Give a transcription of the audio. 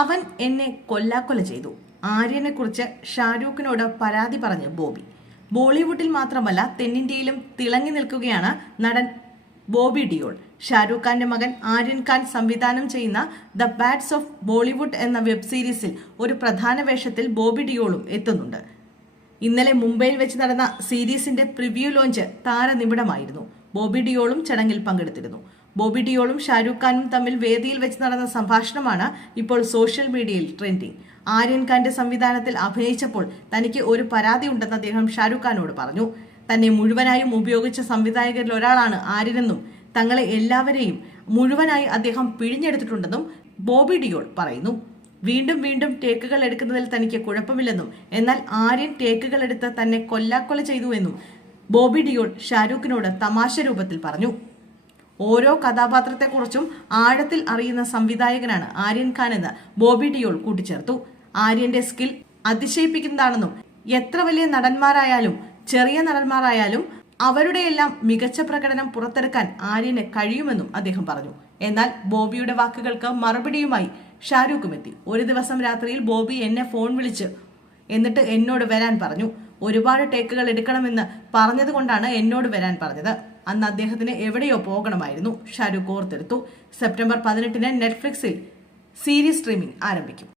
അവൻ എന്നെ കൊല്ലാക്കൊല ചെയ്തു. ആര്യനെ കുറിച്ച് ഷാരൂഖിനോട് പരാതി പറഞ്ഞു ബോബി. ബോളിവുഡിൽ മാത്രമല്ല തെന്നിന്ത്യയിലും തിളങ്ങി നിൽക്കുകയാണ് നടൻ ബോബി ഡിയോൾ. ഷാരൂഖ് ഖാന്റെ മകൻ ആര്യൻ ഖാൻ സംവിധാനം ചെയ്യുന്ന ദ ബാറ്റ്സ് ഓഫ് ബോളിവുഡ് എന്ന വെബ് സീരീസിൽ ഒരു പ്രധാന വേഷത്തിൽ ബോബി ഡിയോളും എത്തുന്നുണ്ട്. ഇന്നലെ മുംബൈയിൽ വെച്ച് നടന്ന സീരീസിന്റെ പ്രിവ്യൂ ലോഞ്ച് താരനിബിഡമായിരുന്നു. ബോബി ഡിയോളും ചടങ്ങിൽ പങ്കെടുത്തിരുന്നു. ബോബി ഡിയോളും ഷാരൂഖ് ഖാനും തമ്മിൽ വേദിയിൽ വെച്ച് നടന്ന സംഭാഷണമാണ് ഇപ്പോൾ സോഷ്യൽ മീഡിയയിൽ ട്രെൻഡിംഗ് ആര്യൻ ഖാന്റെ സംവിധാനത്തിൽ അഭിനയിച്ചപ്പോൾ തനിക്ക് ഒരു പരാതി ഉണ്ടെന്ന് അദ്ദേഹം ഷാരൂഖ് ഖാനോട് പറഞ്ഞു. തന്നെ മുഴുവനായും ഉപയോഗിച്ച സംവിധായകരിൽ ഒരാളാണ് ആര്യനെന്നും തങ്ങളെ എല്ലാവരെയും മുഴുവനായി അദ്ദേഹം പിഴിഞ്ഞെടുത്തിട്ടുണ്ടെന്നും ബോബി ഡിയോൾ പറയുന്നു. വീണ്ടും വീണ്ടും ടേക്കുകൾ എടുക്കുന്നതിൽ തനിക്ക് കുഴപ്പമില്ലെന്നും എന്നാൽ ആര്യൻ ടേക്കുകൾ എടുത്ത് തന്നെ കൊല്ലാക്കൊല ചെയ്തു എന്നും ബോബി ഡിയോൾ ഷാരൂഖിനോട് തമാശ രൂപത്തിൽ പറഞ്ഞു. ഓരോ കഥാപാത്രത്തെക്കുറിച്ചും ആഴത്തിൽ അറിയുന്ന സംവിധായകനാണ് ആര്യൻ ഖാൻ എന്ന് ബോബി ഡിയോൾ കൂട്ടിച്ചേർത്തു. ആര്യന്റെ സ്കിൽ അതിശയിപ്പിക്കുന്നതാണെന്നും എത്ര വലിയ നടന്മാരായാലും ചെറിയ നടന്മാരായാലും അവരുടെയെല്ലാം മികച്ച പ്രകടനം പുറത്തെടുക്കാൻ ആര്യന് കഴിയുമെന്നും അദ്ദേഹം പറഞ്ഞു. എന്നാൽ ബോബിയുടെ വാക്കുകൾക്ക് മറുപടിയുമായി ഷാരൂഖും എത്തി ഒരു ദിവസം രാത്രിയിൽ ബോബി എന്നെ ഫോൺ വിളിച്ച് എന്നിട്ട് എന്നോട് വരാൻ പറഞ്ഞു. ഒരുപാട് ടേക്കുകൾ എടുക്കണമെന്ന് പറഞ്ഞതുകൊണ്ടാണ് എന്നോട് വരാൻ പറഞ്ഞത്. അന്ന് അദ്ദേഹത്തിന് എവിടെയോ പോകണമായിരുന്നു. ഷാരൂഖ് ഓർത്തെടുത്തു. സെപ്റ്റംബർ പതിനെട്ടിന് നെറ്റ്ഫ്ലിക്സിൽ സീരീസ് സ്ട്രീമിംഗ് ആരംഭിക്കും.